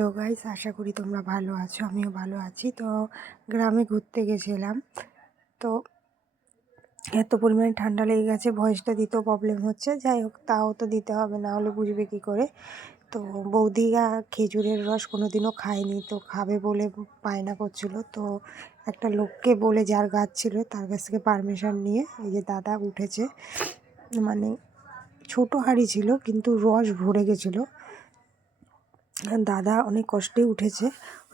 Hello guys, আশা করি তোমরা ভালো আছো। আমিও ভালো আছি। তো গ্রামে ঘুরতে গেছিলাম। তো এত পরিমাণে ঠান্ডা লেগে গেছে, ভয়েসটা দিতেও প্রবলেম হচ্ছে। যাই হোক, তাও তো দিতে হবে, না হলে বুঝবে কী করে। তো বৌদিরা খেজুরের রস কোনো দিনও খায়নি, তো খাবে বলে বায়না করছিল। তো একটা লোককে বলে, যার গাছ ছিল তার কাছ থেকে পারমিশন নিয়ে এই যে দাদা উঠেছে। মানে ছোটো হাঁড়ি ছিল কিন্তু রস ভরে গেছিলো। দাদা অনেক কষ্টে উঠেছে,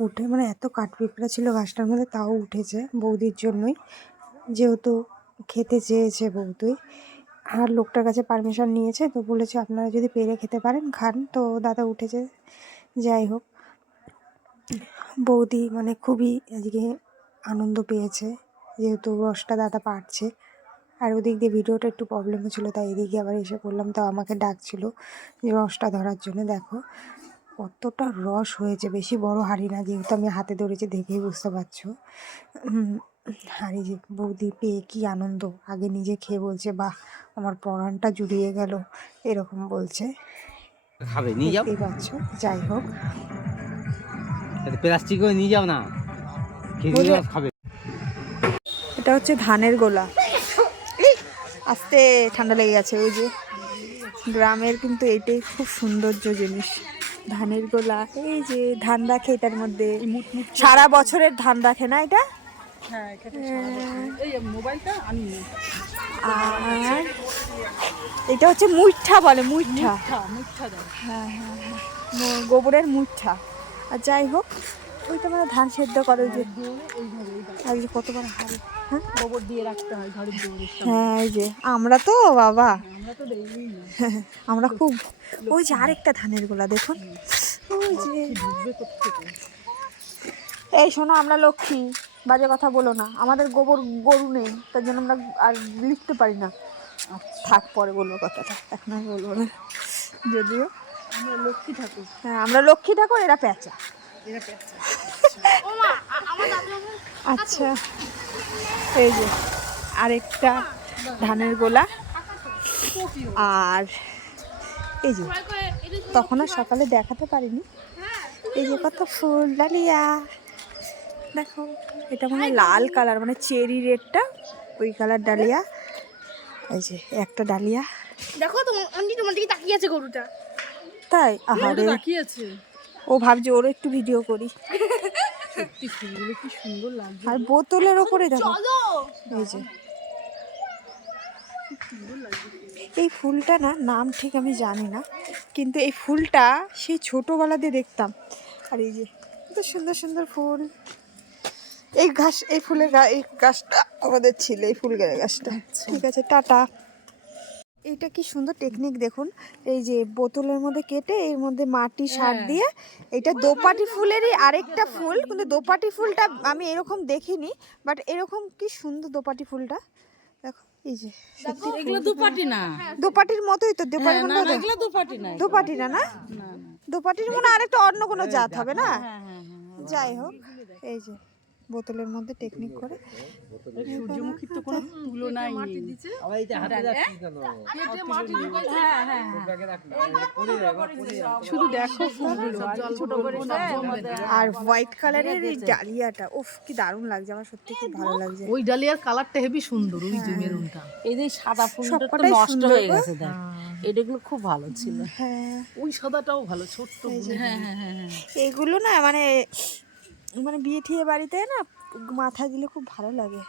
উঠে মানে এত কাঠপিঁপড়া ছিল গাছটার মধ্যে, তাও উঠেছে বৌদির জন্যই, যেহেতু খেতে চেয়েছে বৌদি। আর লোকটার কাছে পারমিশন নিয়েছে, তো বলেছে আপনারা যদি পেরে খেতে পারেন খান। তো দাদা উঠেছে। যাই হোক, বৌদি মানে খুবই আজকে আনন্দ পেয়েছে, যেহেতু রসটা দাদা পারছে। আর ওদিক দিয়ে ভিডিওটা একটু প্রবলেম হচ্ছিলো, তাই এদিকে আবার এসে পড়লাম। তো আমাকে ডাকছিল যে রসটা ধরার জন্য। দেখো কতটা রস হয়েছে, বেশি বড় হাঁড়ি না, যেহেতু আমি হাতে ধরেছি দেখেই বুঝতে পারছো। হাঁড়ি যে বৌদি পেয়ে কি আনন্দ, আগে নিজে খেয়ে বলছে বাহ আমার পরানটা জুড়িয়ে গেল, এরকম বলছে। খাবে নিয়ে যাও, দেখতেই পাচ্ছ। যাই হোক, প্লাস্টিক করে নিয়ে যাও না, খাবে। এটা হচ্ছে ধানের গোলা। আস্তে ঠান্ডা লেগে গেছে। ওই যে গ্রামের কিন্তু এইটাই খুব সৌন্দর্য জিনিস, ধানের গোলা। এই যে ধান রাখে এটার মধ্যে, সারা বছরের ধান রাখে না এটা। আর এটা হচ্ছে মুইঠা বলে, মুইঠা। হ্যাঁ হ্যাঁ হ্যাঁ, গোবরের মুইঠা। আর যাই হোক, ওইটা মানে ধান সেদ্ধ করে যে, আর যে কত বড় হাড়ি, হ্যাঁ গোবর দিয়ে রাখতে হয় ঘরের দৌড়ে। হ্যাঁ এই যে আমরা তো বাবা, আমরা খুব। ওই যে আরেকটা ধানের গোলা দেখুন, ওই যে। এই শোনো, আমরা লক্ষ্মী, বাজে কথা বলো না। আমাদের গোবর গরু নেই, তার জন্য আমরা আর লিখতে পারি না। থাক, পরে বলবো কথাটা, এখন আর বলবো না। যদিও আমরা লক্ষ্মী ঠাকুর, হ্যাঁ আমরা লক্ষ্মী ঠাকুর, এরা পেঁচা। আচ্ছা, এই যে আরেকটা ধানের গোলা। আর এই যে তখন আর সকালে দেখাতে পারিনি, এই যে কত ফুল ডালিয়া দেখো। এটা মানে লাল কালার, মানে চেরি রেডটা ওই কালার ডালিয়া। এই যে একটা ডালিয়া দেখো, তোমার দিকে তাকিয়ে আছে গরুটা। তাই আহারে তাকিয়ে আছে, ও ভাবছে ওরও একটু ভিডিও করি। সত্যি ফুলগুলো কি সুন্দর লাগছে। আর বোতলের ওপরে দেখো, এই যে এই ফুলটা না, নাম ঠিক আমি জানি না, কিন্তু এই ফুলটা সেই ছোটোবেলা দিয়ে দেখতাম। আর এই যে কত সুন্দর সুন্দর ফুল। এই ঘাস, এই ফুলের এই গাছটা আমাদের ছিল, এই ফুল গাছটা। ঠিক আছে, টাটা। এইটা কি সুন্দর টেকনিক দেখুন, এই যে বোতলের মধ্যে কেটে এর মধ্যে মাটি সার দিয়ে, এটা দোপাটি ফুলেরই আরেকটা ফুল, কিন্তু দোপাটি ফুলটা আমি এরকম দেখিনি, বাট এরকম কি সুন্দর দোপাটি ফুলটা দেখো। এই যে সত্যি এগুলো দুপাটি না, দোপাটির মতোই তো, দোপাটি না এগুলো দুপাটি না, দোপাটি না, না দোপাটির মনে আরেকটা অন্য কোনো জাত হবে না। যাই হোক, এই যে বোতলের মধ্যে টেকনিক করে, সূর্যমুখীর তো কোনো তুলনাই নেই। শুধু দেখো ফুলগুলো, আর হোয়াইট কালারের এই ডালিয়াটা, উফ কি দারুণ লাগছে, আমার সত্যি খুব ভালো লাগছে। ওই ডালিয়ার কালারটা হেভি সুন্দর, ওই যে মেরুনটা। এই যে সাদা ফুলটা তো সবকটাই নষ্ট সুন্দর হয়ে গো। গেছে, দেখ এটাগুলো খুব ভালো ছিল। হ্যাঁ, ওই সাদাটাও ভালো, ছোট্ট। হ্যাঁ হ্যাঁ হ্যাঁ হ্যাঁ, এইগুলো না মানে মানে বিয়ে ঠিয়ে বাড়িতে না মাথায় দিলে খুব ভালো লাগে।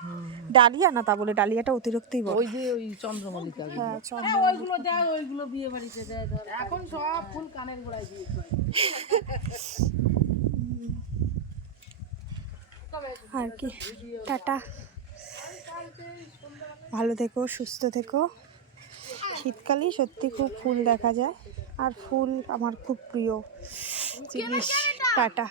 ডালিয়া না, তা বলে ডালিয়াটা অতিরিক্তই বড়। ওই যে ওই চন্দ্রমল্লিকা, হ্যাঁ ওইগুলো দেয়, ওইগুলো বিয়ে বাড়িতে দেয়। এখন সব ফুল কানের গোড়ায় দিয়ে আর কি, টাটা, ভালো থেকো, সুস্থ থেকো। শীতকালেই সত্যি খুব ফুল দেখা যায়, আর ফুল আমার খুব প্রিয় জিনিস। টাটা।